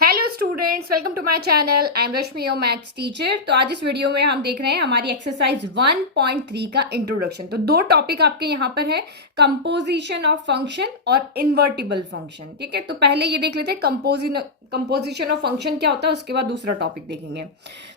Hello students, welcome to my channel. I am Rashmi, your maths teacher. तो आज इस video में हम देख रहे हैं हमारी एक्सरसाइज 1.3 का इंट्रोडक्शन। तो दो टॉपिक आपके यहाँ पर है, कंपोजिशन ऑफ फंक्शन और इन्वर्टिबल फंक्शन। ठीक है, तो पहले ये देख लेते हैं कंपोजिशन ऑफ फंक्शन क्या होता है, उसके बाद दूसरा टॉपिक देखेंगे।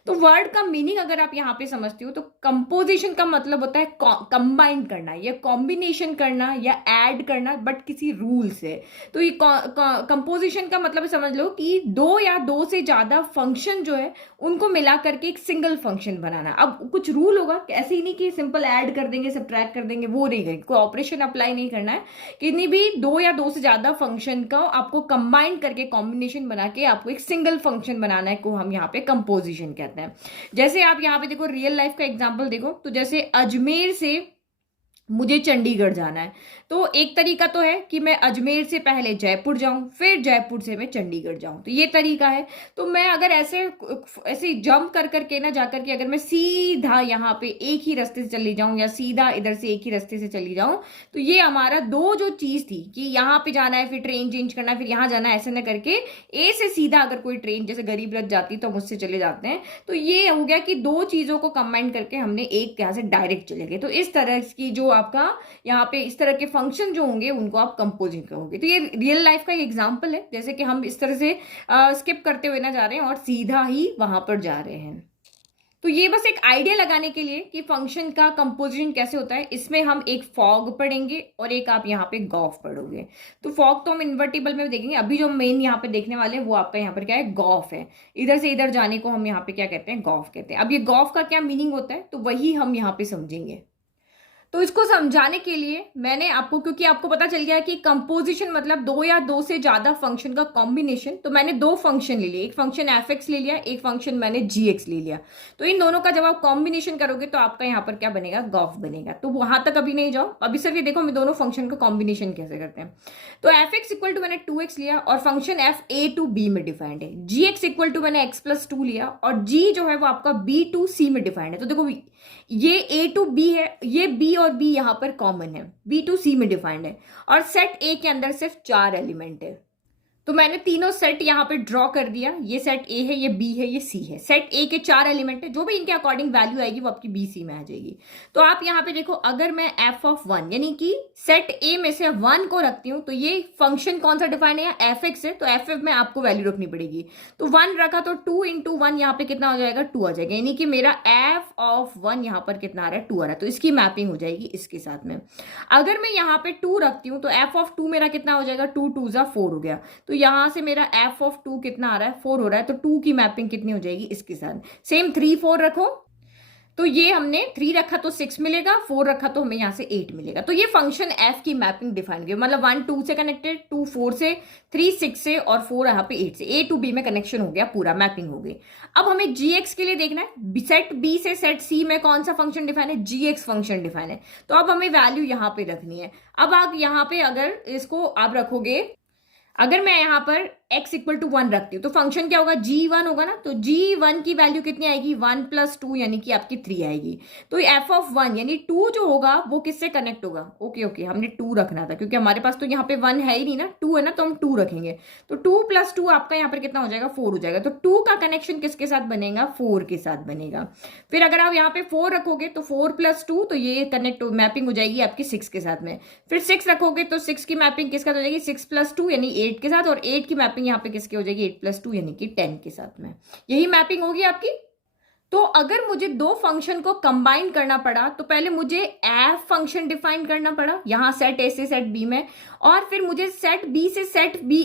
तो वर्ड का मीनिंग अगर आप यहाँ पे समझते हो तो कंपोजिशन का मतलब होता है कंबाइन करना या कॉम्बिनेशन करना या ऐड करना, बट किसी रूल से। तो ये कंपोजिशन का मतलब समझ लो कि दो या दो से ज्यादा फंक्शन जो है उनको मिला करके एक सिंगल फंक्शन बनाना। अब कुछ रूल होगा, ऐसे ही नहीं कि सिंपल ऐड कर देंगे सब्ट्रैक्ट कर देंगे, वो नहीं करेंगे, कोई ऑपरेशन अप्लाई नहीं करना है। कितनी भी दो या दो से ज्यादा फंक्शन का आपको कंबाइन करके कॉम्बिनेशन बना के आपको एक सिंगल फंक्शन बनाना है, को हम यहाँ पे कंपोजिशन कहते हैं। जैसे आप यहाँ पे देखो, रियल लाइफ का एग्जांपल देखो, तो जैसे अजमेर से मुझे चंडीगढ़ जाना है, तो एक तरीका तो है कि मैं अजमेर से पहले जयपुर जाऊं, फिर जयपुर से मैं चंडीगढ़ जाऊं, तो ये तरीका है। तो मैं अगर ऐसे ऐसे जंप कर करके ना जाकर के अगर मैं सीधा यहाँ पे एक ही रास्ते से चली जाऊं या सीधा इधर से एक ही रास्ते से चली जाऊं, तो ये हमारा दो जो चीज थी कि यहाँ पे जाना है फिर ट्रेन चेंज करना है फिर यहाँ जाना है, ऐसे ना करके ए से सीधा अगर कोई ट्रेन जैसे गरीब रथ जाती तो मुझसे चले जाते हैं, तो ये हो गया कि दो चीजों को कंबाइन करके हमने एक यहाँ से डायरेक्ट चले गए। तो इस तरह की जो आपका यहाँ पे इस तरह के फंक्शन जो होंगे उनको आप कंपोजिंग करोगे। तो ये रियल लाइफ का एक एग्जांपल है, जैसे कि हम इस तरह से स्किप करते हुए ना जा रहे हैं और सीधा ही वहां पर जा रहे हैं। तो ये बस एक आइडिया लगाने के लिए कि फंक्शन का कंपोजिशन कैसे होता है। इसमें हम एक फॉग पढ़ेंगे और एक आप यहाँ पे गॉफ पढ़ोगे। तो फॉग तो हम इन्वर्टिबल में देखेंगे, अभी जो मेन यहाँ पे देखने वाले हैं वो आपका यहाँ पर क्या है, गॉफ है। इधर से इधर जाने को हम यहाँ पे क्या कहते हैं, गॉफ कहते हैं। अब ये गॉफ का क्या मीनिंग होता है तो वही हम यहाँ पे समझेंगे। तो इसको समझाने के लिए मैंने आपको, क्योंकि आपको पता चल गया कि कंपोजिशन मतलब दो या दो से ज्यादा फंक्शन का कॉम्बिनेशन, तो मैंने दो फंक्शन ले लिए, एक फंक्शन एफ एक्स ले लिया, एक फंक्शन मैंने जी एक्स ले लिया। तो इन दोनों का जब आप कॉम्बिनेशन करोगे तो आपका यहाँ पर क्या बनेगा, गॉफ बनेगा। तो वहां तक अभी नहीं जाओ, अभी सिर्फ ये देखो हम दोनों फंक्शन का कॉम्बिनेशन कैसे करते हैं। तो एफ एक्स इक्वल टू मैंने 2x लिया और function f A to B में डिफाइंड है। जी एक्स इक्वल टू मैंने x प्लस 2 लिया और जी जो है वो आपका b टू c में डिफाइंड है। तो देखो ये a टू b है, ये b और b यहां पर कॉमन है, b टू c में डिफाइंड है और सेट a के अंदर सिर्फ 4 एलिमेंट है। तो मैंने तीनों सेट यहाँ पे ड्रॉ कर दिया, ये सेट ए है, ये बी है, ये सी है। सेट ए के 4 एलिमेंट है, जो भी इनके अकॉर्डिंग वैल्यू आएगी वो आपकी बी सी में आ जाएगी। तो आप यहाँ पे देखो, अगर मैं एफ ऑफ 1 यानी कि सेट ए में से 1 को रखती हूँ तो ये फंक्शन कौन सा डिफाइन है, एफ एक्स है, तो एफ एफ में आपको वैल्यू रखनी पड़ेगी। तो 1 रखा तो 2 इंटू 1 यहाँ पे कितना हो जाएगा, 2 आ जाएगा, यानी कि मेरा एफ ऑफ 1 यहाँ पर कितना आ रहा है, 2 आ रहा है। तो इसकी मैपिंग हो जाएगी इसके साथ में। अगर मैं यहाँ पे 2 रखती हूँ तो एफ ऑफ 2 मेरा कितना हो जाएगा, 2 2 जा 4 हो गया। तो यहां से मेरा एफ ऑफ 2 कितना आ रहा है, 4 हो रहा है। तो 2 की मैपिंग कितनी हो जाएगी इसके साथ। सेम 3 4 रखो, तो ये हमने 3 रखा तो 6 मिलेगा, 4 रखा तो हमें यहां से 8 मिलेगा। तो ये फंक्शन f की मैपिंग डिफाइन की, मतलब 1 2 से कनेक्टेड, 2 4 से, 3 6 से और 4 यहाँ पे 8 से, a टू b में कनेक्शन हो गया, पूरा मैपिंग हो गई। अब हमें gx के लिए देखना है, सेट b से सेट c में कौन सा फंक्शन डिफाइन है, gx फंक्शन डिफाइन है। तो अब हमें वैल्यू यहाँ पे रखनी है। अब आप यहाँ पे अगर इसको आप रखोगे, अगर मैं यहां पर x इक्वल टू 1 रखती हूँ तो फंक्शन क्या होगा, g1 होगा ना। तो g1 की वैल्यू कितनी आएगी, 1 प्लस 2 यानी कि आपकी 3 आएगी। तो f ऑफ 1 यानी 2 जो होगा वो किससे कनेक्ट होगा, ओके ओके हमने 2 रखना था क्योंकि हमारे पास तो यहाँ पे 1 है ही नहीं ना, 2 है ना, तो हम 2 रखेंगे। तो 2 प्लस 2 आपका यहाँ पर कितना हो जाएगा, 4 हो जाएगा। तो 2 का कनेक्शन किसके साथ बनेगा, 4 के साथ बनेगा। फिर अगर आप यहाँ पे 4 रखोगे तो 4 प्लस 2, तो ये कनेक्ट मैपिंग हो जाएगी आपकी 6 के साथ में। फिर 6 रखोगे तो 6 की मैपिंग किसके साथ हो जाएगी, 6 प्लस 2 यानी 8 के साथ, और 8 की मैपिंग यहाँ पे किसकी हो जाएगी, 8 प्लस 2 यानी कि 10 के साथ में। यही मैपिंग होगी आपकी। तो अगर मुझे दो फंक्शन को कंबाइन करना पड़ा तो पहले मुझे एफ फंक्शन डिफाइन करना पड़ा यहां सेट ए से सेट बी में, और फिर मुझे सेट बी से सेट बी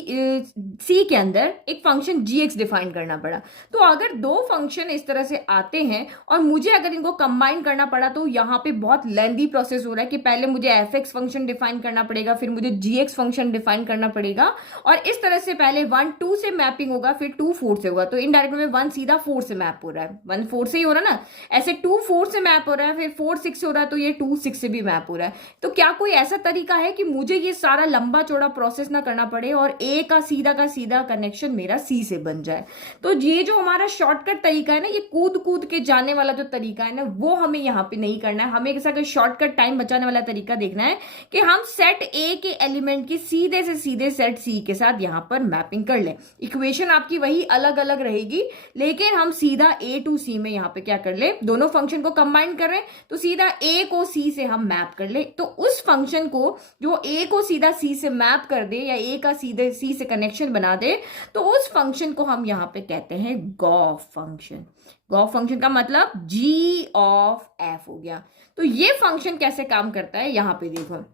सी के अंदर एक फंक्शन जी एक्स डिफाइन करना पड़ा। तो अगर दो फंक्शन इस तरह से आते हैं और मुझे अगर इनको कंबाइन करना पड़ा तो यहाँ पे बहुत लेंदी प्रोसेस हो रहा है कि पहले मुझे एफ एक्स फंक्शन डिफाइन करना पड़ेगा, फिर मुझे जी एक्स फंक्शन डिफाइन करना पड़ेगा, और इस तरह से पहले 1 2 से मैपिंग होगा, फिर 2 4 से होगा। तो इनडायरेक्ट में 1 सीधा 4 से मैप हो रहा है, 1 4 से ही हो रहा है ना, ऐसे 2 4 से मैप हो रहा है, फिर 4 6 से हो रहा है, तो ये 2 6 से भी मैप हो रहा है। तो क्या कोई ऐसा तरीका है कि मुझे ये सारा लंबा चौड़ा प्रोसेस ना करना पड़े और ए का सीधा कनेक्शन मेरा सी से बन जाए? तो ये जो हमारा शॉर्टकट तरीका है ना, ये कूद कूद के जाने वाला जो तरीका है ना, वो हमें यहाँ पे नहीं करना है। हमें ऐसा कोई शॉर्टकट टाइम बचाने वाला तरीका देखना है कि हम सेट ए के एलिमेंट की सीधे से सीधे सेट सी के साथ यहां पर मैपिंग कर ले। इक्वेशन आपकी वही अलग अलग रहेगी, लेकिन हम सीधा ए टू सी में यहां पे क्या कर ले, दोनों फंक्शन को कंबाइन कर रहे हैं, तो सीधा ए को सी से हम मैप कर ले। तो उस फंक्शन को जो ए को सीधा सी से मैप कर दे या ए का सीधे सी से कनेक्शन बना दे, तो उस फंक्शन को हम यहां पे कहते हैं गॉफ फंक्शन। गॉफ फंक्शन का मतलब जी ऑफ एफ हो गया। तो ये फंक्शन कैसे काम करता है यहां पे देखो,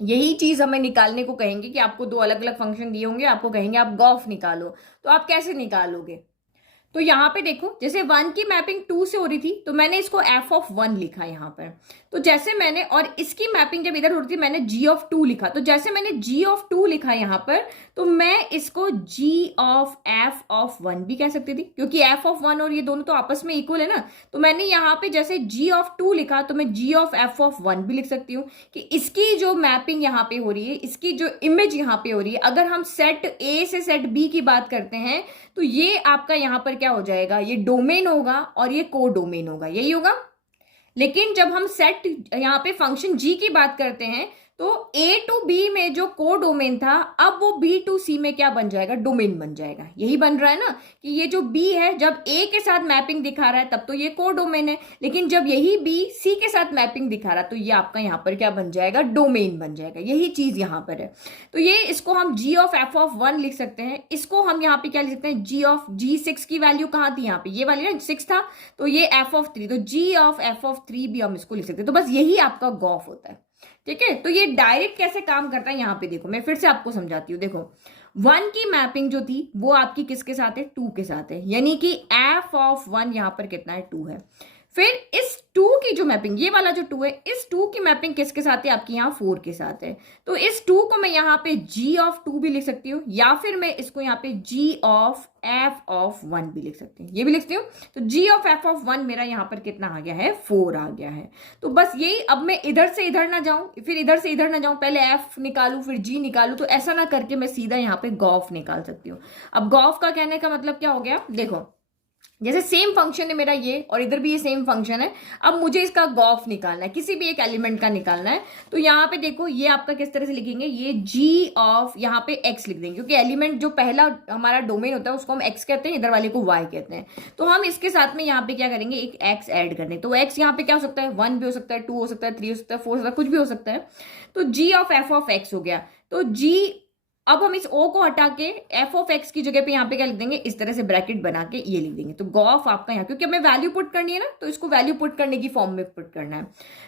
यही चीज हमें निकालने को कहेंगे कि आपको दो अलग अलग फंक्शन दिए होंगे, आपको कहेंगे आप गॉफ निकालो, तो आप कैसे निकालोगे? तो यहां पे देखो, जैसे 1 की मैपिंग 2 से हो रही थी, तो मैंने इसको एफ ऑफ 1 लिखा यहां पर। तो जैसे मैंने, और इसकी मैपिंग जब इधर हो रही थी, मैंने जी ऑफ 2 लिखा। तो जैसे मैंने जी ऑफ 2 लिखा यहां पर, तो मैं इसको जी ऑफ एफ ऑफ 1 भी कह सकती थी, क्योंकि एफ ऑफ 1 और ये दोनों तो आपस में इक्वल है ना। तो मैंने यहां पे जैसे जी ऑफ 2 लिखा, तो मैं जी ऑफ एफ ऑफ 1 भी लिख सकती हूँ कि इसकी जो मैपिंग यहां पे हो रही है, इसकी जो इमेज यहां पे हो रही है, अगर हम सेट ए से सेट बी की बात करते हैं, तो ये आपका यहां पर क्या हो जाएगा, ये डोमेन होगा और ये को डोमेन होगा, यही होगा। लेकिन जब हम सेट यहां पे फंक्शन जी की बात करते हैं, तो ए टू बी में जो को डोमेन था, अब वो बी टू सी में क्या बन जाएगा, डोमेन बन जाएगा। यही बन रहा है ना कि ये जो बी है, जब ए के साथ मैपिंग दिखा रहा है तब तो ये को डोमेन है, लेकिन जब यही बी सी के साथ मैपिंग दिखा रहा है, तो ये आपका यहां पर क्या बन जाएगा, डोमेन बन जाएगा। यही चीज यहां पर है। तो ये इसको हम जी ऑफ एफ ऑफ 1 लिख सकते हैं। इसको हम यहाँ पे क्या लिख सकते हैं, जी ऑफ जी 6 की वैल्यू कहाँ थी, यहाँ पे ये वाली ना 6 था, तो ये एफ ऑफ 3, तो जी ऑफ एफ ऑफ 3 भी हम इसको लिख सकते हैं। तो बस यही आपका गॉफ होता है, ठीक है। तो ये डायरेक्ट कैसे काम करता है यहाँ पे देखो, मैं फिर से आपको समझाती हूँ। देखो 1 की मैपिंग जो थी वो आपकी किसके साथ है, 2 के साथ है, यानी कि एफ ऑफ 1 यहाँ पर कितना है, 2 है। फिर इस 2 की जो मैपिंग, ये वाला जो 2 है, इस 2 की मैपिंग किसके साथ है, आपकी यहाँ 4 के साथ है। तो इस 2 को मैं यहाँ पे g ऑफ 2 भी लिख सकती हूँ, या फिर मैं इसको यहाँ पे g ऑफ f ऑफ 1 भी लिख सकती हूँ, ये भी लिख सकती हूँ। तो g ऑफ f ऑफ 1 मेरा यहाँ पर कितना आ गया है, 4 आ गया है। तो बस यही, अब मैं इधर से इधर ना जाऊं, फिर इधर से इधर ना जाऊं, पहले f निकालू फिर g निकालू, तो ऐसा ना करके मैं सीधा यहाँ पे गॉफ निकाल सकती हूँ। अब गॉफ का कहने का मतलब क्या हो गया, देखो जैसे सेम फंक्शन है मेरा ये, और इधर भी ये सेम फंक्शन है। अब मुझे इसका गॉफ निकालना है, किसी भी एक एलिमेंट का निकालना है। तो यहाँ पे देखो, ये आपका किस तरह से लिखेंगे, ये g ऑफ यहाँ पे x लिख देंगे, क्योंकि एलिमेंट जो पहला हमारा डोमेन होता है उसको हम x कहते हैं, इधर वाले को y कहते हैं। तो हम इसके साथ में यहाँ पे क्या करेंगे, एक x ऐड करने। तो x यहाँ पे क्या हो सकता है, 1 भी हो सकता है, 2 हो सकता है, 3 हो सकता है, 4 हो सकता है, कुछ भी हो सकता है। तो g of f of x हो गया। तो g, अब हम इस o को हटा के f ऑफ x की जगह पे यहाँ पे क्या लिख देंगे, इस तरह से ब्रैकेट बना के ये लिख देंगे। तो गॉफ आपका यहाँ, क्योंकि हमें वैल्यू पुट करनी है ना, तो इसको वैल्यू पुट करने की फॉर्म में पुट करना है।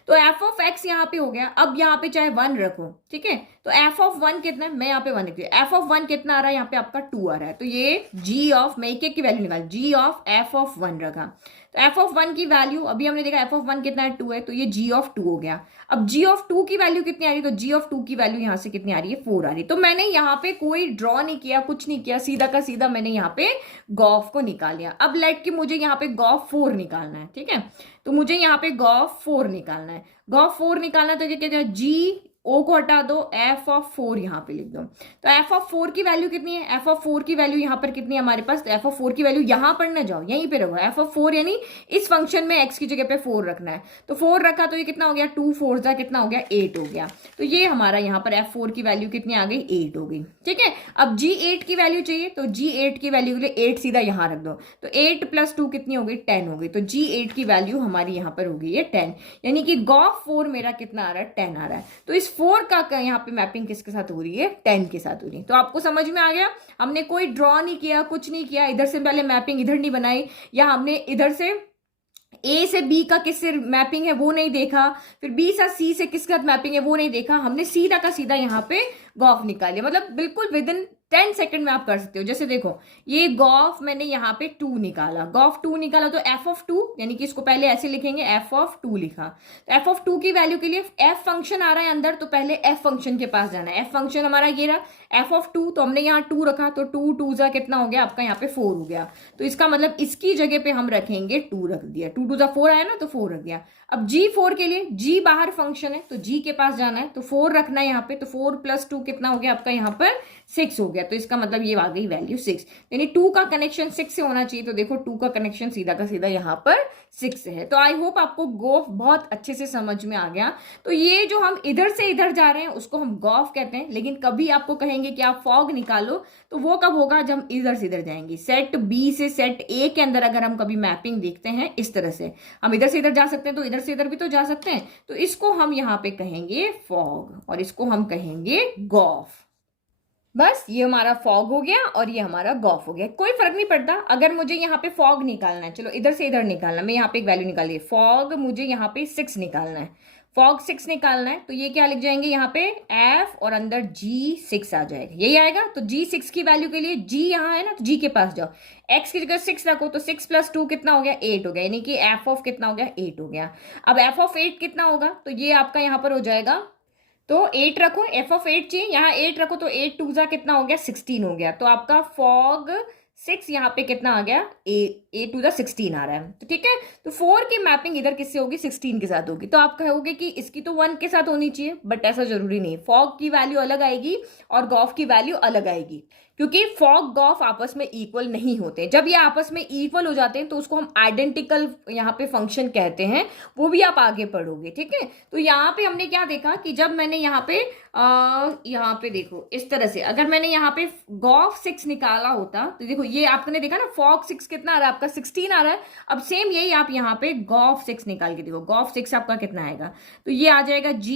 तो f ऑफ x यहाँ पे हो गया। अब यहाँ पे चाहे 1 रखो, ठीक है। तो f ऑफ 1 कितना है, मैं यहाँ पे 1 लिख दिया। f ऑफ 1 कितना आ रहा है, यहाँ पे आपका 2 आ रहा है। तो ये g ऑफ, मैं एक एक की वैल्यू निकाल, g ऑफ f ऑफ 1 रखा। तो f ऑफ 1 की वैल्यू अभी हमने देखा, f ऑफ 1 कितना है, 2 है, तो ये g ऑफ 2 हो गया। अब g ऑफ 2 की वैल्यू कितनी आ रही है, तो g ऑफ 2 की वैल्यू यहाँ से कितनी आ रही है, 4 आ रही है। तो मैंने यहाँ पे कोई ड्रॉ नहीं किया, कुछ नहीं किया, सीधा का सीधा मैंने यहाँ पे गॉफ को निकाल लिया। अब लेट कि मुझे यहाँ पे गॉफ 4 निकालना है, ठीक है। तो मुझे यहाँ पे गॉफ 4 निकालना है। गॉफ 4 निकालना तो क्या क्या, g ओ को हटा दो, एफ ऑफ 4 यहाँ पे लिख दो। तो एफ ऑफ 4 की वैल्यू कितनी है, एफ ऑफ 4 की वैल्यू यहाँ पर कितनी है हमारे पास, तो एफ ऑफ 4 की वैल्यू यहाँ पर ना जाओ, यहीं पे रखो। एफ ऑफ 4 यानी इस फंक्शन में x की जगह पे 4 रखना है। तो 4 रखा तो ये कितना हो गया, 2 4 जा कितना हो गया, 8 हो गया। तो ये हमारा यहाँ पर f4 की वैल्यू कितनी आ गई, 8 हो गई, ठीक है। अब g8 की वैल्यू चाहिए, तो g8 की वैल्यू के लिए 8 सीधा यहाँ रख दो। तो 8 + 2 कितनी हो गई, 10 हो गई। तो g8 की वैल्यू हमारी यहाँ पर हो गई है 10, यानी कि गॉफ 4 मेरा कितना आ रहा है, 10 आ रहा है। तो इस 4 का यहाँ पे मैपिंग किसके साथ हो रही है, 10 के साथ हो रही है। तो आपको समझ में आ गया, हमने कोई ड्रॉ नहीं किया, कुछ नहीं किया, इधर से पहले मैपिंग इधर नहीं बनाई, या हमने इधर से ए से बी का किससे मैपिंग है वो नहीं देखा, फिर बी से सी से किसके साथ मैपिंग है वो नहीं देखा, हमने सीधा का सीधा यहाँ पे गॉफ निकालिए, मतलब बिल्कुल विद इन 10 सेकंड में आप कर सकते हो। जैसे देखो ये गॉफ मैंने यहाँ पे 2 निकाला, गॉफ 2 निकाला तो एफ ऑफ 2 यानी कि इसको पहले ऐसे लिखेंगे, एफ ऑफ 2 लिखा, तो एफ ऑफ 2 की वैल्यू के लिए एफ फंक्शन आ रहा है अंदर, तो पहले एफ फंक्शन के पास जाना है। एफ फंक्शन हमारा ये रहा एफ ऑफ 2, तो हमने यहाँ 2 रखा, तो 2 2 जा कितना हो गया आपका यहाँ पे 4 हो गया, तो इसका मतलब इसकी जगह पे हम रखेंगे 2 रख दिया, 2 2 जा 4 आया ना, तो 4 रख दिया। अब G4 के लिए, G बाहर फंक्शन है तो G के पास जाना है, तो 4 रखना है यहाँ पे, तो 4 + 2 कितना हो गया आपका यहाँ पर 6 हो गया, तो इसका मतलब ये आ गई वैल्यू 6, यानी 2 का कनेक्शन 6 से होना चाहिए, तो देखो 2 का कनेक्शन सीधा का सीधा यहाँ पर 6 से है। तो आई होप आपको गॉफ बहुत अच्छे से समझ में आ गया। तो ये जो हम इधर से इधर जा रहे हैं उसको हम गॉफ कहते हैं, लेकिन कभी आपको कहेंगे कि आप फॉग निकालो तो वो कब होगा, जब हम इधर से इधर जाएंगे। सेट बी से सेट ए के अंदर अगर हम कभी मैपिंग देखते हैं इस तरह से, हम इधर से इधर जा सकते हैं तो इधर से इधर भी तो जा सकते हैं, तो इसको हम यहाँ पे कहेंगे फॉग और इसको हम कहेंगे गॉफ। बस ये हमारा फॉग हो गया और ये हमारा गॉफ हो गया। कोई फर्क नहीं पड़ता अगर मुझे यहाँ पे फॉग निकालना है, चलो इधर से इधर निकालना, मैं यहाँ पे एक वैल्यू निकालिए, फॉग मुझे यहाँ पे 6 निकालना है, फॉग 6 निकालना है, तो ये क्या लिख जाएंगे यहाँ पे एफ और अंदर G6 आ जाएगा, यही आएगा। तो G6 की वैल्यू के लिए G यहाँ है ना, तो G के पास जाओ, x की जगह 6 रखो, तो 6 + 2 कितना हो गया 8 हो गया, यानी कि एफ ऑफ कितना हो गया 8 हो गया। अब एफ ऑफ 8 कितना होगा, तो ये आपका यहाँ पर हो जाएगा, तो 8 रखो, एफ ऑफ 8 चाहिए, यहाँ 8 रखो, तो 8 2 जा कितना हो गया 16 हो गया, तो आपका फॉग 6 यहाँ पे कितना आ गया, ए 2 जा 16 आ रहा है। तो ठीक है, तो 4 की मैपिंग इधर किससे होगी, 16 के साथ होगी। तो आप कहोगे कि इसकी तो 1 के साथ होनी चाहिए, बट ऐसा जरूरी नहीं, फॉग की वैल्यू अलग आएगी और गॉफ की वैल्यू अलग आएगी, क्योंकि फॉग गॉफ आपस में इक्वल नहीं होते। जब ये आपस में इक्वल हो जाते हैं तो उसको हम आइडेंटिकल यहाँ पे फंक्शन कहते हैं, वो भी आप आगे पढ़ोगे। ठीक है, तो यहाँ पे हमने क्या देखा कि जब मैंने यहाँ पे देखो इस तरह से, अगर मैंने यहाँ पे गॉफ 6 निकाला होता, तो देखो ये आपने देखा ना फॉग 6 कितना आ रहा है आपका 16 आ रहा है। अब सेम यही आप यहाँ पे गॉफ 6 निकाल के देखो, गॉफ 6 आपका कितना आएगा, तो ये आ जाएगा G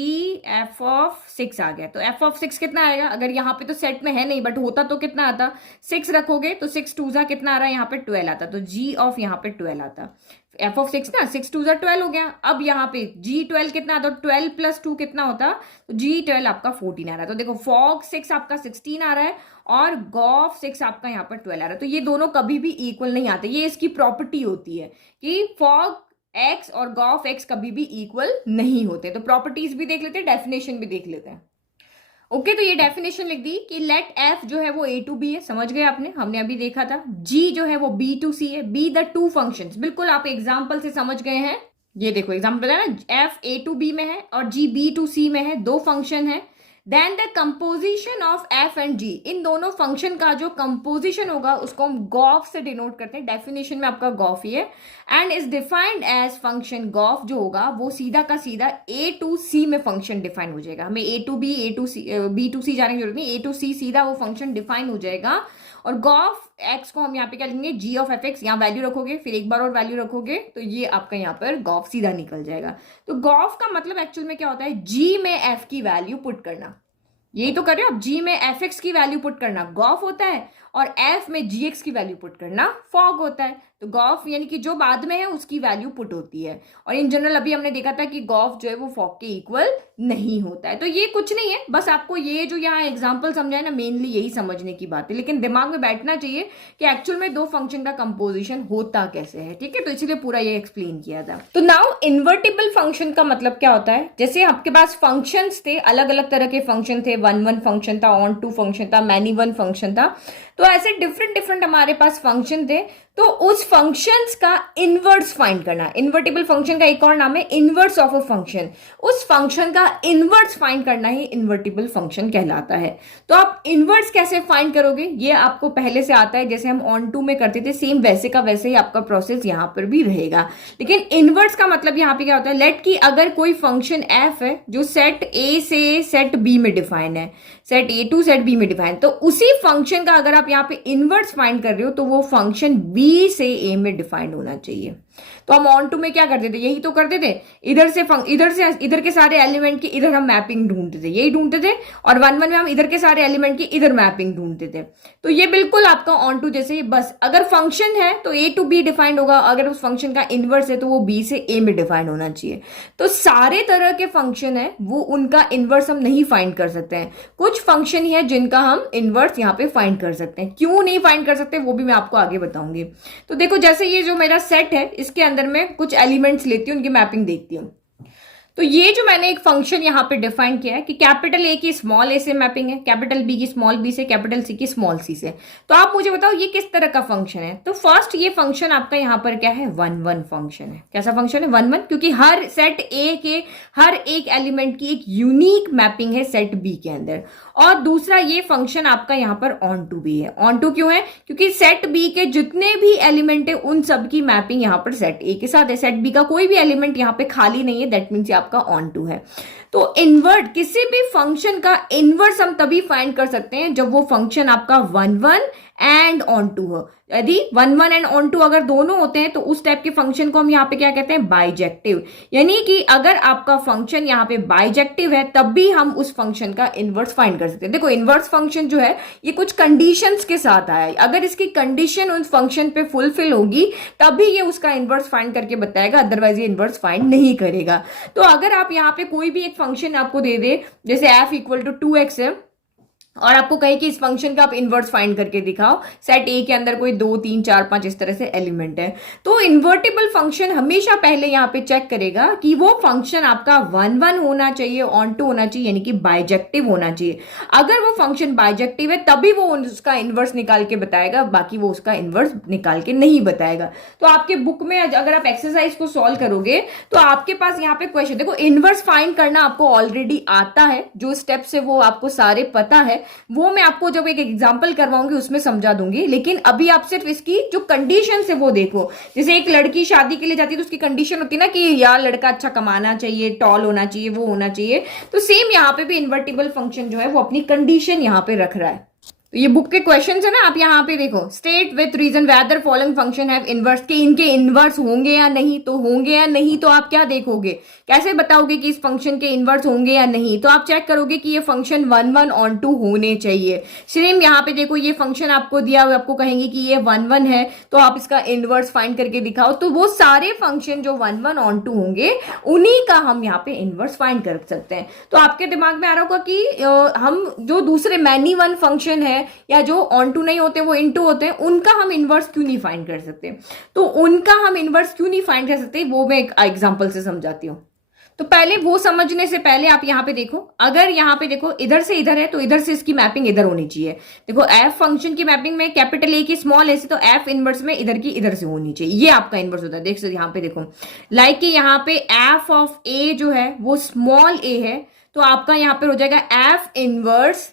एफ ऑफ 6 आ गया। तो एफ ऑफ 6 कितना आएगा, अगर यहाँ पे तो सेट में है नहीं बट होता तो कितना आता, 6 रखोगे तो 6 2 जा कितना आ रहा है यहाँ पे 12 आता, तो G ऑफ यहाँ पे 12 आता, एफ ऑफ 6 ना 6 2 जा 12 हो गया। अब यहाँ पे G12 कितना आता, 12 + 2 कितना होता, तो G12 आपका 14 आ रहा है। तो देखो फॉग 6 आपका 16 आ रहा है और गॉफ 6 आपका यहाँ पर 12 आ रहा है, तो ये दोनों कभी भी इक्वल नहीं आते, ये इसकी प्रॉपर्टी होती है कि फॉग x और गॉफ x कभी भी इक्वल नहीं होते। तो प्रॉपर्टीज भी देख लेते हैं, डेफिनेशन भी देख लेते हैं। ओके, तो ये डेफिनेशन लिख दी कि लेट एफ जो है वो A to B है, समझ गए आपने, हमने अभी देखा था। G जो है वो B to C है, B द टू फंक्शंस, बिल्कुल आप एग्जाम्पल से समझ गए हैं। ये देखो एग्जाम्पल है ना, F A to B में है और G B to C में है, दो फंक्शन है। Then the composition of f and g, इन दोनों फंक्शन का जो कंपोजिशन होगा उसको हम गॉफ से डिनोट करते हैं, डेफिनेशन में आपका गॉफ ही है, and is defined as function gof जो होगा वो सीधा का सीधा A to C में फंक्शन डिफाइन हो जाएगा। हमें A to B B to C जाने की जरूरत नहीं, A to C सीधा वो फंक्शन डिफाइन हो जाएगा। और गॉफ एक्स को हम यहाँ पे क्या लिखेंगे, G ऑफ एफ एक्स, यहाँ वैल्यू रखोगे फिर एक बार और वैल्यू रखोगे, तो ये आपका यहाँ पर गॉफ सीधा निकल जाएगा। तो गॉफ का मतलब एक्चुअल में क्या होता है, G में F की वैल्यू पुट करना, यही तो कर रहे हो आप, G में एफ एक्स की वैल्यू पुट करना गॉफ होता है और F में GX की वैल्यू पुट करना फॉग होता है। तो गॉफ यानी कि जो बाद में है उसकी वैल्यू पुट होती है, और इन जनरल अभी हमने देखा था कि गॉफ जो है वो फॉग के इक्वल नहीं होता है। तो ये कुछ नहीं है, बस आपको ये जो यहाँ एग्जांपल समझाए ना, मेनली यही समझने की बात है, लेकिन दिमाग में बैठना चाहिए कि एक्चुअल में दो फंक्शन का कंपोजिशन होता कैसे है। ठीक है, तो इसीलिए पूरा ये एक्सप्लेन किया था। तो नाउ इन्वर्टिबल फंक्शन का मतलब क्या होता है, जैसे आपके पास फंक्शंस थे, अलग अलग तरह के फंक्शन थे, 1 फंक्शन था, ऑन टू फंक्शन था, मैनी वन फंक्शन था, तो ऐसे डिफरेंट हमारे पास फंक्शन थे। तो उस फंक्शंस का इनवर्स फाइंड करना, इन्वर्टिबल फंक्शन का एक और नाम है इनवर्स ऑफ अ फंक्शन, उस फंक्शन का इनवर्स फाइंड करना ही इन्वर्टिबल फंक्शन कहलाता है। तो आप इनवर्स कैसे फाइंड करोगे, ये आपको पहले से आता है, जैसे हम ऑन टू में करते थे सेम वैसे का वैसे ही आपका प्रोसेस यहाँ पर भी रहेगा। लेकिन इनवर्स का मतलब यहाँ पे क्या होता है, लेट की अगर कोई फंक्शन एफ है जो सेट ए से सेट बी में डिफाइन है, set A to set B में डिफाइन, तो उसी फंक्शन का अगर आप यहाँ पे इनवर्स फाइंड कर रहे हो तो वो फंक्शन बी से ए में डिफाइंड होना चाहिए। तो हम ऑन टू में क्या करते थे, यही तो करते थे, इधर के सारे एलिमेंट की इधर हम मैपिंग ढूंढते थे, यही ढूंढते थे, और 1 1 में हम इधर के सारे एलिमेंट की इधर मैपिंग ढूंढते थे। तो ये बिल्कुल आपका ऑन टू जैसे ही, बस अगर फंक्शन है तो ए टू बी डिफाइंड होगा, अगर उस फंक्शन का इनवर्स है तो वो बी से ए में डिफाइंड होना चाहिए। तो सारे तरह के फंक्शन है वो उनका इनवर्स हम नहीं फाइंड कर सकते हैं, कुछ फंक्शन ही है जिनका हम इनवर्स यहाँ पे फाइंड कर सकते हैं। क्यों नहीं फाइंड कर सकते वो भी मैं आपको आगे बताऊंगी। तो देखो जैसे ये जो मेरा सेट है इसके अंदर मैं कुछ एलिमेंट्स लेती हूँ, उनकी मैपिंग देखती हूँ। तो ये जो मैंने एक फंक्शन यहाँ पे डिफाइन किया है कि कैपिटल ए की स्मॉल ए से मैपिंग है, कैपिटल बी की स्मॉल बी से, कैपिटल सी की स्मॉल सी से। तो आप मुझे बताओ ये किस तरह का फंक्शन है। तो फर्स्ट ये फंक्शन आपका यहाँ पर क्या है, 1 1 फंक्शन है। कैसा फंक्शन है, 1 1, क्योंकि हर सेट ए के हर एक एलिमेंट की एक यूनिक मैपिंग है सेट बी के अंदर। और दूसरा ये फंक्शन आपका यहाँ पर ऑन टू भी है। ऑन टू क्यों है, क्योंकि सेट बी के जितने भी एलिमेंट है उन सब की मैपिंग यहाँ पर सेट ए के साथ है, सेट बी का कोई भी एलिमेंट यहाँ पे खाली नहीं है, दैट मीन्स आपका ऑन टू है। तो इनवर्ट किसी भी फंक्शन का इनवर्स हम तभी फाइंड कर सकते हैं जब वो फंक्शन आपका 1 1 एंड ऑन टू हो। यदि 1 1 एंड ऑन टू अगर दोनों होते हैं तो उस टाइप के फंक्शन को हम यहाँ पे क्या कहते हैं, बाइजेक्टिव। यानी कि अगर आपका फंक्शन यहाँ पे बाइजेक्टिव है तब भी हम उस फंक्शन का इनवर्स फाइंड कर सकते हैं। देखो इनवर्स फंक्शन जो है ये कुछ कंडीशंस के साथ आया है, अगर इसकी कंडीशन उस फंक्शन पे फुलफिल होगी तभी ये उसका इनवर्स फाइंड करके बताएगा, अदरवाइज ये इनवर्स फाइंड नहीं करेगा। तो अगर आप यहाँ पे कोई भी एक फंक्शन आपको दे दे, जैसे f = 2x है, और आपको कहे कि इस फंक्शन का आप इनवर्स फाइंड करके दिखाओ, सेट ए के अंदर कोई 2 3 4 5 इस तरह से एलिमेंट है, तो इन्वर्टिबल फंक्शन हमेशा पहले यहाँ पे चेक करेगा कि वो फंक्शन आपका 1 1 होना चाहिए, ऑन टू होना चाहिए, यानी कि बाइजेक्टिव होना चाहिए। अगर वो फंक्शन बाइजेक्टिव है तभी वो उसका इनवर्स निकाल के बताएगा, बाकी वो उसका इनवर्स निकाल के नहीं बताएगा। तो आपके बुक में अगर आप एक्सरसाइज को सॉल्व करोगे तो आपके पास यहाँ पे क्वेश्चन, देखो इनवर्स फाइंड करना आपको ऑलरेडी आता है, जो स्टेप्स है वो आपको सारे पता है, वो मैं आपको जब एक एग्जांपल करवाऊंगी उसमें समझा दूंगी। लेकिन अभी आप सिर्फ इसकी जो कंडीशन है वो देखो। जैसे एक लड़की शादी के लिए जाती है तो उसकी कंडीशन होती है ना कि यार लड़का अच्छा कमाना चाहिए, टॉल होना चाहिए, वो होना चाहिए। तो सेम यहाँ पे भी इन्वर्टिबल फंक्शन जो है वो अपनी कंडीशन यहाँ पे रख रहा है। तो ये बुक के क्वेश्चंस है ना, आप यहाँ पे देखो, state with reason whether following function have inverse, के इनके इनवर्स होंगे या नहीं। तो होंगे या नहीं तो आप क्या देखोगे, कैसे बताओगे कि इस फंक्शन के इनवर्स होंगे या नहीं। तो आप चेक करोगे कि ये फंक्शन 1 1 ऑन टू होने चाहिए। सेम यहाँ पे देखो ये फंक्शन आपको दिया हुआ, आपको कहेंगे कि ये 1 1 है तो आप इसका इनवर्स फाइंड करके दिखाओ। तो वो सारे फंक्शन जो 1 1 ऑन टू होंगे उन्हीं का हम यहाँ पे इनवर्स फाइंड कर सकते हैं। तो आपके दिमाग में आ रहा होगा कि हम जो दूसरे मैनी वन फंक्शन है या जो ऑन टू नहीं होते वो इनटू होते हैं, उनका हम इनवर्स क्यों नहीं फाइंड कर सकते। तो उनका हम इनवर्स क्यों नहीं फाइंड कर सकते वो मैं एक एग्जांपल से समझाती हूँ। तो पहले वो समझने से पहले आप यहाँ पे देखो, अगर यहाँ पे देखो इधर से इधर है तो इधर से इसकी मैपिंग इधर होनी चाहिए। देखो एफ फंक्शन की मैपिंग में कैपिटल ए की स्मॉल ए से, तो एफ इनवर्स में इधर की इधर से होनी चाहिए, ये आपका इनवर्स होता है। देख सकते यहाँ पे देखो, लाइक कि यहाँ पे एफ ऑफ ए जो है वो स्मॉल ए है, तो आपका यहाँ पे हो जाएगा एफ इनवर्स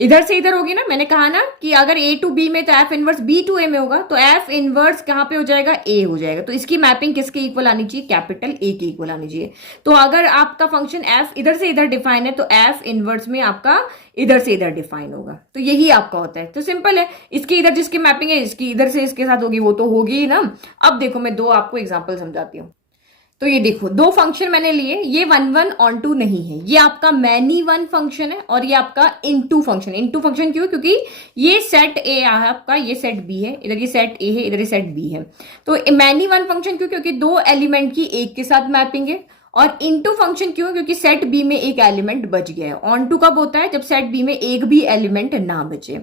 इधर से इधर होगी ना। मैंने कहा ना कि अगर ए टू बी में तो एफ इनवर्स बी टू ए में होगा, तो एफ इनवर्स कहां पे हो जाएगा, ए हो जाएगा। तो इसकी मैपिंग किसके इक्वल आनी चाहिए, कैपिटल ए के इक्वल आनी चाहिए। तो अगर आपका फंक्शन एफ इधर से इधर डिफाइन है तो एफ इनवर्स में आपका इधर से इधर डिफाइन होगा। तो यही आपका होता है। तो सिंपल है, इसकी इधर जिसकी मैपिंग है इसकी इधर से इसके साथ होगी, वो तो होगी ही ना। अब देखो मैं दो आपको एग्जाम्पल समझाती हूँ। तो ये देखो दो फंक्शन मैंने लिए, ये 1 1 ऑन टू नहीं है, ये आपका मैनी वन फंक्शन है और ये आपका इनटू फंक्शन। इनटू फंक्शन क्यों, क्योंकि ये सेट ए है आपका, ये सेट बी है, इधर ये सेट ए है, इधर ये सेट बी है। तो मैनी वन फंक्शन क्यों, क्योंकि दो एलिमेंट की एक के साथ मैपिंग है। और इनटू फंक्शन क्यों, क्योंकि सेट बी में एक एलिमेंट बच गया है। ऑन टू कब होता है, जब सेट बी में एक भी एलिमेंट ना बचे।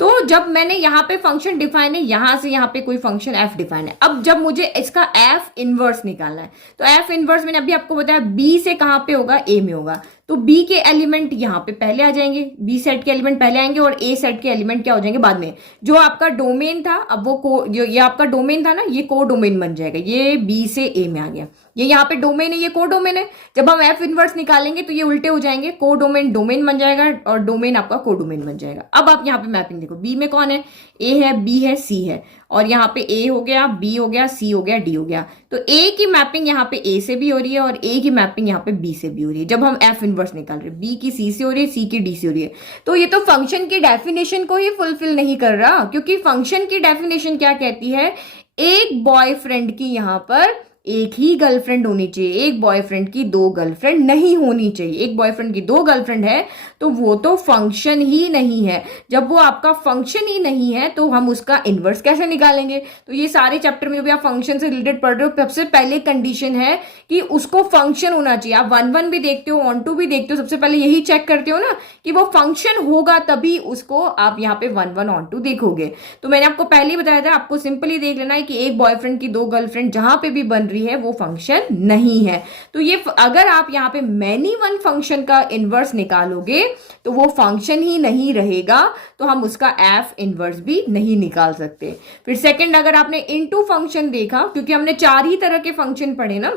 तो जब मैंने यहाँ पे फंक्शन डिफाइन है, यहां से यहाँ पे कोई फंक्शन एफ डिफाइन है। अब जब मुझे इसका एफ इनवर्स निकालना है, तो एफ इनवर्स मैंने अभी आपको बताया बी से कहां पे होगा, ए में होगा। तो बी के एलिमेंट यहाँ पे पहले आ जाएंगे, बी सेट के एलिमेंट पहले आएंगे और ए सेट के एलिमेंट क्या हो जाएंगे बाद में। जो आपका डोमेन था, अब वो ये आपका डोमेन था ना, ये को डोमेन बन जाएगा। ये बी से ए में आ गया, ये यहाँ पे डोमेन है, ये को डोमेन है। जब हम एफ इनवर्स निकालेंगे तो ये उल्टे हो जाएंगे, को डोमेन डोमेन बन जाएगा और डोमेन आपका को डोमेन बन जाएगा। अब आप यहाँ पे मैपिंग देखो, बी में कौन है, ए है, बी है, सी है, और यहाँ पे ए हो गया, बी हो गया, सी हो गया, डी हो गया। तो ए की मैपिंग यहाँ पे ए से भी हो रही है और ए की मैपिंग यहाँ पे बी से भी हो रही है। जब हम एफ इनवर्स निकाल रहे हैं, बी की सी से हो रही है, सी की डी से हो रही है। तो ये तो फंक्शन की डेफिनेशन को ही फुलफिल नहीं कर रहा, क्योंकि फंक्शन की डेफिनेशन क्या कहती है, एक बॉयफ्रेंड की यहाँ पर एक ही गर्लफ्रेंड होनी चाहिए, एक बॉयफ्रेंड की दो गर्लफ्रेंड नहीं होनी चाहिए। एक बॉयफ्रेंड की दो गर्लफ्रेंड है तो वो तो फंक्शन ही नहीं है। जब वो आपका फंक्शन ही नहीं है तो हम उसका इनवर्स कैसे निकालेंगे? तो ये सारे चैप्टर में जो भी आप फंक्शन से रिलेटेड पढ़ रहे हो, सबसे पहले कंडीशन है कि उसको फंक्शन होना चाहिए। आप 1 भी देखते हो, ऑन 2 भी देखते हो, सबसे पहले यही चेक करते हो ना कि वो फंक्शन होगा, तभी उसको आप यहाँ पे 1 ऑन 2 देखोगे। तो मैंने आपको पहले ही बताया था, आपको सिंपली देख लेना है कि एक बॉयफ्रेंड की दो गर्लफ्रेंड जहां पे भी बन रही है वो फंक्शन नहीं है। तो ये अगर आप यहां पे मैनी वन फंक्शन का इनवर्स निकालोगे तो वो फंक्शन ही नहीं रहेगा, तो हम उसका एफ इनवर्स भी नहीं निकाल सकते। फिर सेकंड, अगर आपने इनटू फंक्शन देखा, क्योंकि हमने 4 ही तरह के फंक्शन पढ़े ना,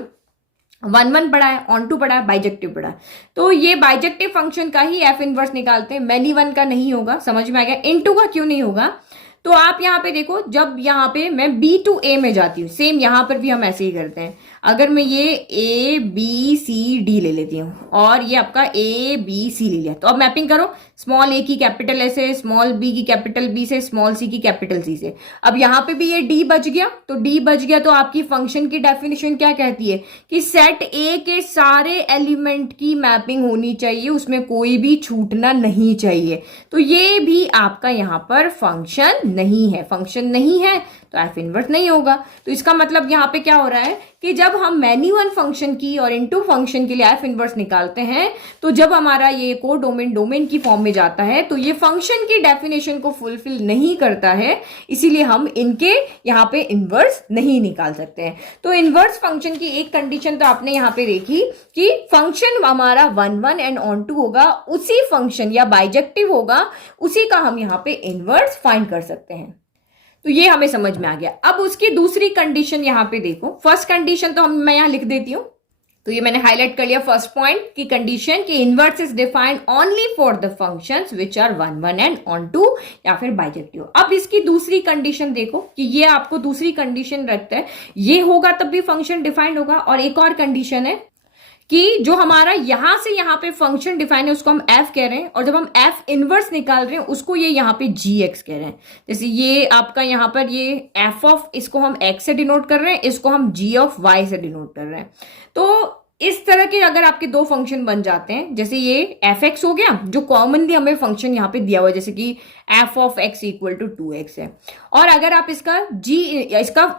1 पढ़ा है, ऑन 2 पढ़ा है, बाइजेक्टिव पढ़ा है, तो ये बाइजेक्टिव फंक्शन का ही एफ इनवर्स निकालते हैं, मैनी वन का नहीं होगा। समझ में आ गया? इनटू का क्यों नहीं होगा? तो आप यहां पे देखो, जब यहां पे मैं B to A में जाती हूँ, सेम यहां पर भी हम ऐसे ही करते हैं। अगर मैं ये ABCD ले लेती हूँ और ये आपका ABC ले लिया, तो अब मैपिंग करो, स्मॉल ए की कैपिटल ए से, स्मॉल बी की कैपिटल बी से, स्मॉल सी की कैपिटल सी से। अब यहां पे भी ये D बच गया, तो D बच गया, तो आपकी फंक्शन की डेफिनेशन क्या कहती है कि सेट A के सारे एलिमेंट की मैपिंग होनी चाहिए, उसमें कोई भी छूटना नहीं चाहिए। तो ये भी आपका यहां पर फंक्शन नहीं है। फंक्शन नहीं है तो एफ इनवर्स नहीं होगा। तो इसका मतलब यहां पे क्या हो रहा है कि जब हम मैनी वन फंक्शन की और इनटू फंक्शन के लिए एफ इनवर्स निकालते हैं, तो जब हमारा ये को डोमेन की फॉर्म में जाता है तो ये फंक्शन की डेफिनेशन को फुलफिल नहीं करता है, इसीलिए हम इनके यहां पे इनवर्स नहीं निकाल सकते हैं। तो इनवर्स फंक्शन की एक कंडीशन तो आपने यहां पे देखी कि फंक्शन हमारा 1 एंड ऑन 2 होगा, उसी फंक्शन या बाइजेक्टिव होगा, उसी का हम यहां पे इनवर्स फाइंड कर सकते हैं। तो ये हमें समझ में आ गया। अब उसकी दूसरी कंडीशन यहां पे देखो। फर्स्ट कंडीशन तो मैं यहां लिख देती हूं, तो ये मैंने हाईलाइट कर लिया फर्स्ट पॉइंट की कंडीशन कि inverse is defined only for the functions which are 1 and on 2 या फिर बाइजेक्टिव। अब इसकी दूसरी कंडीशन देखो कि ये आपको दूसरी कंडीशन रखता है, ये होगा तब भी फंक्शन डिफाइंड होगा। और एक और कंडीशन है कि जो हमारा यहां से यहां पे फंक्शन डिफाइन है उसको हम एफ कह रहे हैं, और जब हम एफ इनवर्स निकाल रहे हैं उसको ये यहां पे जी एक्स कह रहे हैं। जैसे ये आपका यहां पर ये एफ ऑफ, इसको हम एक्स से डिनोट कर रहे हैं, इसको हम जी ऑफ वाई से डिनोट कर रहे हैं। तो इस तरह के अगर आपके दो फंक्शन बन जाते हैं, जैसे ये एफ एक्स हो गया जो कॉमनली हमें फंक्शन यहां पे दिया हुआ है, जैसे कि f of x equal to 2x है, और अगर आप इसका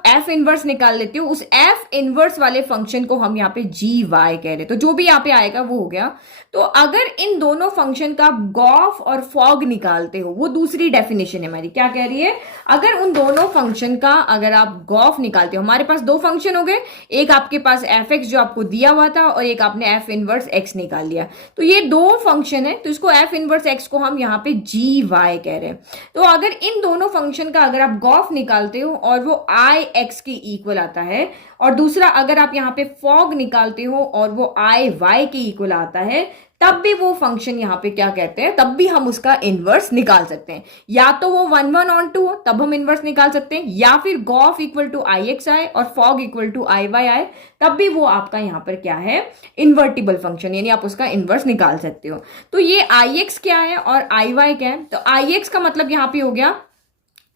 एफ इनवर्स निकाल लेते हो, उस एफ इनवर्स वाले फंक्शन को हम यहाँ पे जी वाई कह रहे हैं, तो जो भी यहाँ पे आएगा वो हो गया। तो अगर इन दोनों फंक्शन का गॉफ और फॉग निकालते हो, वो दूसरी डेफिनेशन है हमारी, क्या कह रही है, अगर उन दोनों फंक्शन का अगर आप गॉफ निकालते हो, हमारे पास दो फंक्शन हो गए, एक आपके पास एफ एक्स जो आपको दिया हुआ था और एक आपने एफ इनवर्स एक्स निकाल लिया, तो ये दो फंक्शन है, तो इसको एफ इनवर्स एक्स को हम यहाँ पे जी वाई कह रहे हैं। तो अगर इन दोनों फंक्शन का अगर आप गॉफ निकालते हो और वो आई एक्स के इक्वल आता है, और दूसरा अगर आप यहाँ पे फॉग निकालते हो और वो आई वाई के इक्वल आता है, तब भी वो फंक्शन यहाँ पे क्या कहते हैं, तब भी हम उसका इनवर्स निकाल सकते हैं। या तो वो 1 ऑन 2 हो तब हम इनवर्स निकाल सकते हैं, या फिर gof equal to I x आए और fog equal to I y आए, तब भी वो आपका यहाँ पर क्या है, इन्वर्टिबल फंक्शन, यानी आप उसका इनवर्स निकाल सकते हो। तो ये आई एक्स क्या है और आई वाई क्या है, तो आई एक्स का मतलब यहाँ पे हो गया,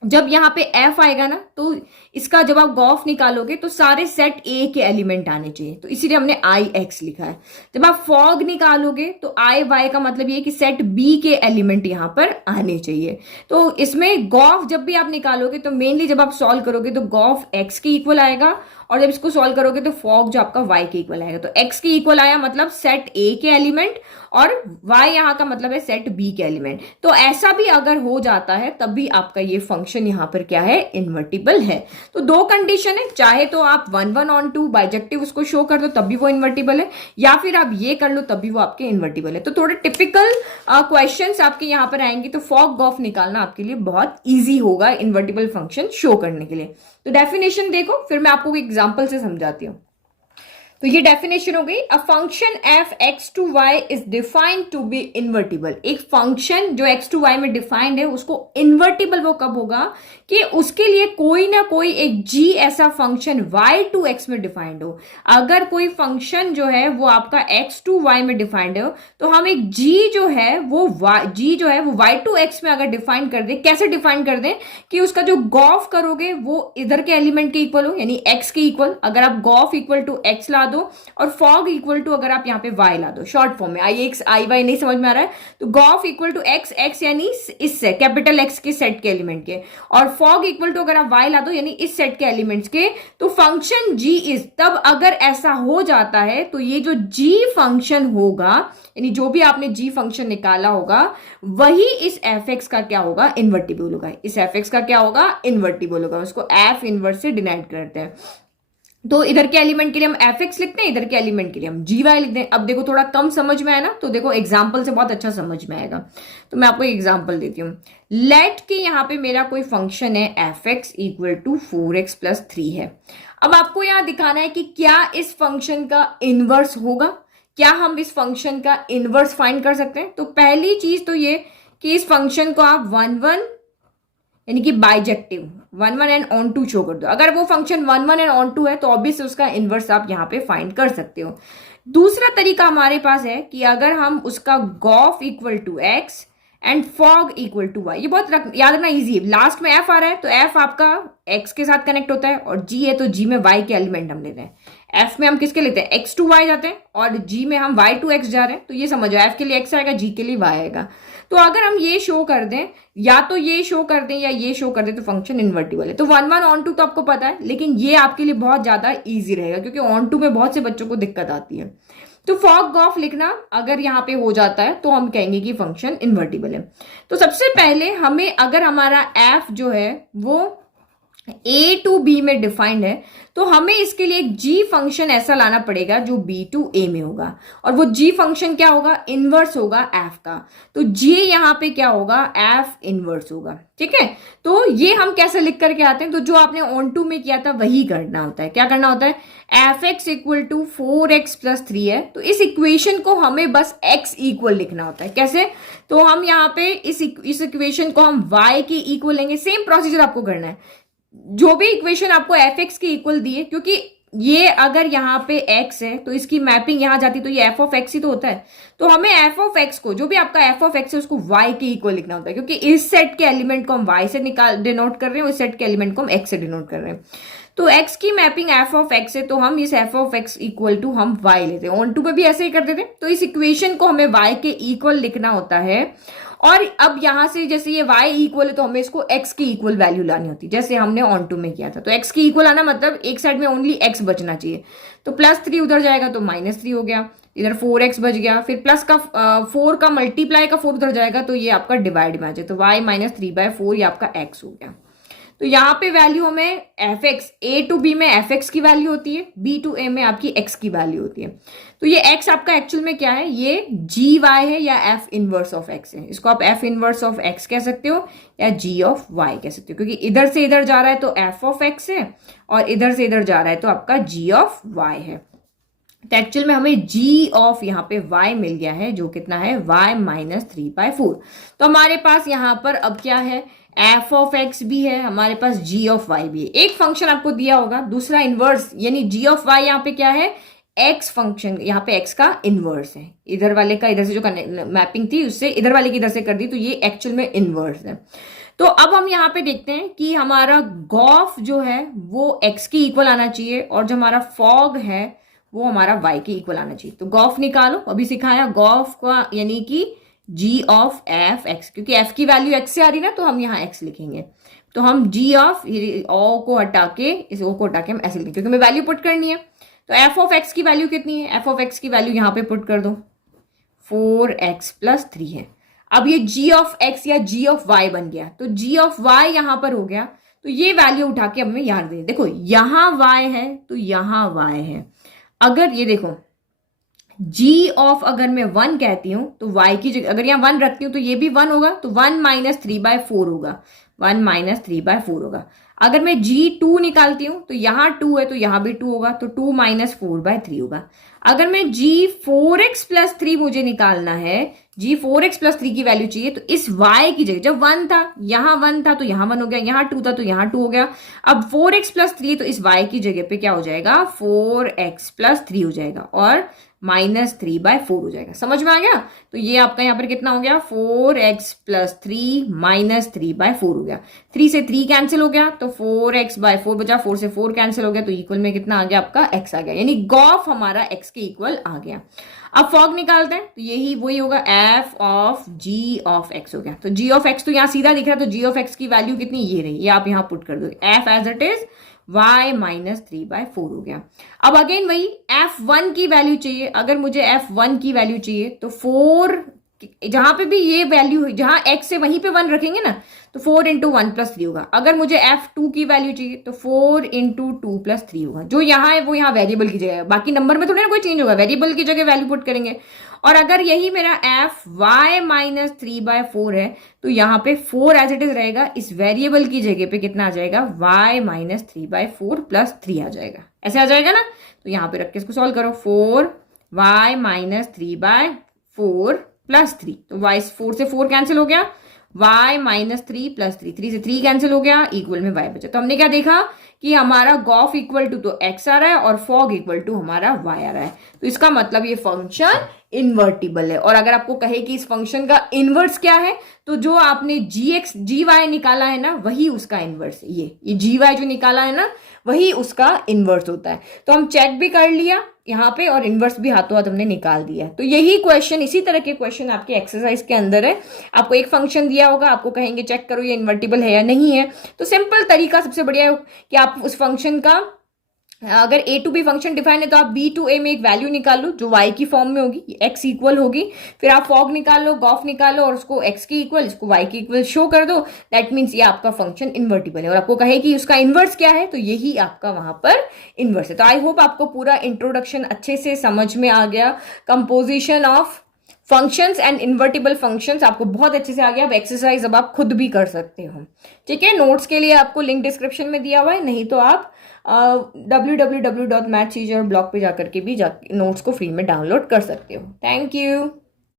जब यहाँ पे एफ आएगा ना, तो इसका जब आप गॉफ निकालोगे तो सारे सेट ए के एलिमेंट आने चाहिए, तो इसीलिए हमने आई एक्स लिखा है। जब आप फॉग निकालोगे तो आई वाई का मतलब ये कि सेट बी के एलिमेंट यहाँ पर आने चाहिए। तो इसमें गॉफ जब भी आप निकालोगे तो मेनली जब आप सॉल्व करोगे तो गॉफ एक्स के इक्वल आएगा, और जब इसको सॉल्व करोगे तो फॉग जो आपका y के इक्वल आएगा। तो x के इक्वल आया मतलब सेट a के एलिमेंट, और y यहाँ का मतलब है सेट b के एलिमेंट। तो ऐसा भी अगर हो जाता है तब भी आपका ये फंक्शन यहाँ पर क्या है, इन्वर्टिबल है। तो दो कंडीशन है, चाहे तो आप 1 ऑन 2 बाइजेक्टिव उसको शो कर दो तब भी वो इन्वर्टिबल है, या फिर आप ये कर लो तब भी वो आपके इन्वर्टिबल है। तो थोड़े टिपिकल क्वेश्चंस आपके यहाँ पर आएंगे, तो फॉग गॉफ निकालना आपके लिए बहुत ईजी होगा इन्वर्टिबल फंक्शन शो करने के लिए। तो डेफिनेशन देखो, फिर मैं आपको एग्जाम्पल से समझाती हूँ। तो ये डेफिनेशन हो गई। A function f x to y is defined to be invertible. एक फंक्शन जो एक्स टू वाई में डिफाइंड है उसको इन्वर्टिबल वो कब होगा कि उसके लिए कोई ना कोई एक जी ऐसा फंक्शन वाई टू एक्स में डिफाइंड हो। अगर कोई फंक्शन जो है वो आपका एक्स टू वाई में डिफाइंड हो तो हम एक जी जो है वो वाई टू एक्स में अगर डिफाइन कर दें, कैसे डिफाइन कर दें कि उसका जो गॉफ करोगे वो इधर के एलिमेंट के इक्वल हो, यानी एक्स के इक्वल। अगर आप गॉफ इक्वल टू एक्स ला दो और फॉग इक्वल टू अगर आप यहाँ पे वाई ला दो, शॉर्ट फॉर्म में आई एक्स आई वाई नहीं समझ में आ रहा है तो gof equal to x, x यानी इससे कैपिटल एक्स के सेट के एलिमेंट के, और फॉग इक्वल टू अगर आप वाई ला दो यानी इस सेट के एलिमेंट्स के, तो फंक्शन जी इज, तब अगर ऐसा हो जाता है तो ये जो जी फंक्शन होगा, यानी जो भी आपने जी फंक्शन निकाला होगा वही इस एफ एक्स का क्या होगा, इन्वर्टिबल होगा। इस एफ एक्स का क्या होगा, इन्वर्टिबल होगा। उसको एफ इनवर्स से डिनाइट करते हैं। तो इधर के एलिमेंट के लिए हम एफ एक्स लिखते हैं, इधर के एलिमेंट के लिए हम जी वाई लिखते हैं। अब देखो थोड़ा कम समझ में आया ना, तो देखो एग्जाम्पल से बहुत अच्छा समझ में आएगा। तो मैं आपको एग्जाम्पल देती हूँ। लेट के यहाँ पे मेरा कोई फंक्शन है f x equal to 4x plus 3 है। अब आपको यहाँ दिखाना है कि क्या इस फंक्शन का इनवर्स होगा, क्या हम इस फंक्शन का इनवर्स फाइंड कर सकते हैं। तो पहली चीज तो ये कि इस फंक्शन को आप 1 1 यानी कि bijective 1 1 and onto show कर दो। अगर वो फंक्शन 1 1 एंड ऑन टू है तो ऑब्वियसली उसका इनवर्स आप यहाँ पे फाइंड कर सकते हो। दूसरा तरीका हमारे पास है कि अगर हम उसका gof equal to x and fog equal to y, ये बहुत याद रखना इजी है। लास्ट में एफ आ रहा है तो एफ आपका एक्स के साथ कनेक्ट होता है, और जी है तो जी में वाई के एलिमेंट हम लेते हैं। एफ में हम किसके लेते हैं, एक्स टू वाई जाते हैं, और जी में हम वाई टू एक्स जा रहे हैं। तो ये समझो एफ के लिए एक्स आएगा, जी के लिए वाई आएगा। तो अगर हम ये शो कर दें, या तो ये शो कर दें या ये शो कर दें, तो फंक्शन इन्वर्टिबल है। तो 1 1 ऑन टू तो आपको पता है, लेकिन ये आपके लिए बहुत ज्यादा ईजी रहेगा क्योंकि ऑन टू में बहुत से बच्चों को दिक्कत आती है। तो फॉग गॉफ लिखना अगर यहाँ पे हो जाता है तो हम कहेंगे कि फंक्शन इन्वर्टिबल है। तो सबसे पहले हमें, अगर हमारा एफ जो है वो ए टू बी में डिफाइंड है, तो हमें इसके लिए एक जी फंक्शन ऐसा लाना पड़ेगा जो बी टू ए में होगा, और वो जी फंक्शन क्या होगा, इनवर्स होगा एफ का। तो जी यहाँ पे क्या होगा, एफ इनवर्स होगा। ठीक है, तो ये हम कैसे लिख करके आते हैं, तो जो आपने ऑन टू में किया था वही करना होता है। क्या करना होता है, f x equal to 4x plus 3 है, तो इस इक्वेशन को हमें बस x इक्वल लिखना होता है। कैसे, तो हम यहाँ पे इस इक्वेशन को हम y के इक्वल लेंगे। सेम प्रोसीजर आपको करना है, जो भी इक्वेशन आपको एफ एक्स की इक्वल दी है, क्योंकि ये अगर यहाँ पे x है तो इसकी मैपिंग यहां जाती तो ये एफ ऑफ एक्स ही तो होता है। तो हमें एफ ऑफ एक्स को, जो भी आपका एफ ऑफ एक्स है उसको y के इक्वल लिखना होता है, क्योंकि इस सेट के एलिमेंट को हम y से डिनोट कर रहे हैं, उस सेट के एलिमेंट को हम x से डिनोट कर रहे हैं। तो x की मैपिंग एफ ऑफ एक्स है, तो हम इस f of x equal to हम y लेते हैं। ऑन टू पे भी ऐसे ही करते थे। तो इस इक्वेशन को हमें y के इक्वल लिखना होता है, और अब यहां से जैसे ये y इक्वल है तो हमें इसको x की इक्वल वैल्यू लानी होती है, जैसे हमने ऑन टू में किया था। तो x की इक्वल आना मतलब एक साइड में ओनली x बचना चाहिए। तो +3 उधर जाएगा तो -3 हो गया, इधर 4x बच गया, फिर प्लस का 4 का मल्टीप्लाई का 4 उधर जाएगा तो ये आपका डिवाइड में आ जाए, तो y -3/4 ये आपका x हो गया। तो यहाँ पे वैल्यू हमें f x, A to B में एफ एक्स की वैल्यू होती है, बी टू ए में आपकी एक्स की वैल्यू होती है। तो ये एक्स आपका एक्चुअल में क्या है, ये जी वाई है या एफ इनवर्स ऑफ एक्स है। इसको आप एफ इनवर्स ऑफ एक्स कह सकते हो या जी ऑफ वाई कह सकते हो, क्योंकि इधर से इधर जा रहा है तो एफ ऑफ एक्स है, और इधर से इधर जा रहा है तो आपका जी ऑफ वाई है। तो एक्चुअल में हमें जी ऑफ यहाँ पे y मिल गया है, जो कितना है, y -3/4। तो हमारे पास यहाँ पर अब क्या है, एफ ऑफ एक्स भी है, हमारे पास जी ऑफ वाई भी है। एक फंक्शन आपको दिया होगा, दूसरा इनवर्स, यानी जी ऑफ वाई यहाँ पे क्या है, एक्स फंक्शन, यहाँ पे एक्स का इनवर्स है। इधर वाले का इधर से जो मैपिंग थी उससे इधर वाले की इधर से कर दी, तो ये एक्चुअल में इनवर्स है। तो अब हम यहाँ पे देखते हैं कि हमारा गॉफ जो है वो एक्स की इक्वल आना चाहिए, और जो हमारा फॉग है वो हमारा y के इक्वल आना चाहिए। तो गॉफ निकालो, अभी सिखाया गॉफ का, यानी कि g ऑफ एफ एक्स, क्योंकि f की वैल्यू x से आ रही ना तो हम यहाँ x लिखेंगे। तो हम g ऑफ ओ को हटा के, इस o को हटा के हम ऐसे लिखेंगे क्योंकि हमें वैल्यू पुट करनी है। तो f ऑफ x की वैल्यू कितनी है, f ऑफ x की वैल्यू यहाँ पे पुट कर दो, 4x प्लस 3 है। अब ये g ऑफ x या g ऑफ y बन गया, तो g ऑफ y यहाँ पर हो गया। तो ये वैल्यू उठा के अब हमें यहाँ दे, देखो यहाँ y है तो यहाँ y है। अगर ये देखो जी ऑफ अगर मैं 1 कहती हूं तो y की जगह अगर यहाँ 1 रखती हूं तो ये भी 1 होगा, तो 1 माइनस 3/4 होगा, 1 माइनस 3/4 होगा। अगर मैं g2 निकालती हूं तो यहाँ 2 है तो यहाँ भी 2 होगा, तो 2 माइनस 4/3 होगा। अगर मैं g4x प्लस 3 मुझे निकालना है, g4x प्लस 3 की वैल्यू चाहिए, तो इस y की जगह जब 1 था यहाँ 1 था तो यहाँ 1 हो गया, यहाँ 2 था तो यहाँ 2 हो गया। अब 4x प्लस 3 तो इस y की जगह पे क्या हो जाएगा, 4x प्लस 3 हो जाएगा और -3/4 हो जाएगा। समझ में आ गया? तो ये आपका यहाँ पर कितना हो गया, 4x प्लस 3 -3/4 हो गया। 3 से 3 कैंसिल हो गया तो 4x/4 बचा, 4 से 4 कैंसिल हो गया तो इक्वल में कितना आ गया आपका, x आ गया, यानी गॉफ हमारा x के इक्वल आ गया। अब फॉग निकालते हैं तो यही वही होगा, f of g of x हो गया। तो g ऑफ x तो यहाँ सीधा दिख रहा है, तो g ऑफ x की वैल्यू कितनी, ये रही, ये आप यहाँ पुट कर दो, f as it is y -3/4 हो गया। अब अगेन वही f1 की वैल्यू चाहिए, अगर मुझे f1 की वैल्यू चाहिए तो 4 जहां पे भी ये वैल्यू जहां x है वहीं पे 1 रखेंगे ना, तो 4 इंटू 1 प्लस 3 होगा। अगर मुझे f2 की वैल्यू चाहिए तो 4 इंटू 2 प्लस 3 होगा। जो यहाँ है वो यहाँ वेरिएबल की जगह है, बाकी नंबर में थोड़ी ना कोई चेंज होगा, वेरिएबल की जगह वैल्यू पुट करेंगे। और अगर यही मेरा f y -3/4 है तो यहाँ पे 4 एज इट इज रहेगा, इस वेरिएबल की जगह पे कितना आ जाएगा, y -3/4 प्लस 3 आ जाएगा, ऐसे आ जाएगा ना। तो यहाँ पे रख के इसको सॉल्व करो, 4y -3/4 प्लस 3, तो y 4 से 4 कैंसिल हो गया, y -3 प्लस 3, 3 से 3 कैंसिल हो गया, इक्वल में y बचा। तो हमने क्या देखा कि हमारा गॉफ इक्वल टू तो x आ रहा है और फॉग इक्वल टू हमारा y आ रहा है। तो इसका मतलब ये फंक्शन इन्वर्टिबल है। और अगर आपको कहे कि इस फंक्शन का इनवर्स क्या है, तो जो आपने gy निकाला है ना, वही उसका इनवर्स है। ये gy जो निकाला है ना, वही उसका इनवर्स होता है। तो हम चेक भी कर लिया यहाँ पे और इनवर्स भी हाथों हाथ हमने निकाल दिया। तो यही क्वेश्चन, इसी तरह के क्वेश्चन आपके एक्सरसाइज के अंदर है। आपको एक फंक्शन दिया होगा, आपको कहेंगे चेक करो ये इन्वर्टिबल है या नहीं है, तो सिंपल तरीका सबसे बढ़िया है कि आप उस फंक्शन का, अगर a to b function define है तो आप b टू a में एक वैल्यू निकाल लो जो y की फॉर्म में होगी, x इक्वल होगी, फिर आप फॉग निकाल लो, गॉफ निकालो और उसको x की इक्वल, इसको y की इक्वल शो कर दो। दैट मीन्स ये आपका फंक्शन इन्वर्टिबल है। और आपको कहे कि उसका इन्वर्स क्या है, तो यही आपका वहां पर इन्वर्स है। तो आई होप आपको पूरा इंट्रोडक्शन अच्छे से समझ में आ गया। Composition of functions and invertible functions आपको बहुत अच्छे से आ गया। अब एक्सरसाइज अब आप खुद भी कर सकते हो, ठीक है। नोट्स के लिए आपको लिंक डिस्क्रिप्शन में दिया हुआ है, नहीं तो आप www.mathsteacher blog पे जाकर के भी नोट्स को फ्री में डाउनलोड कर सकते हो। Thank you.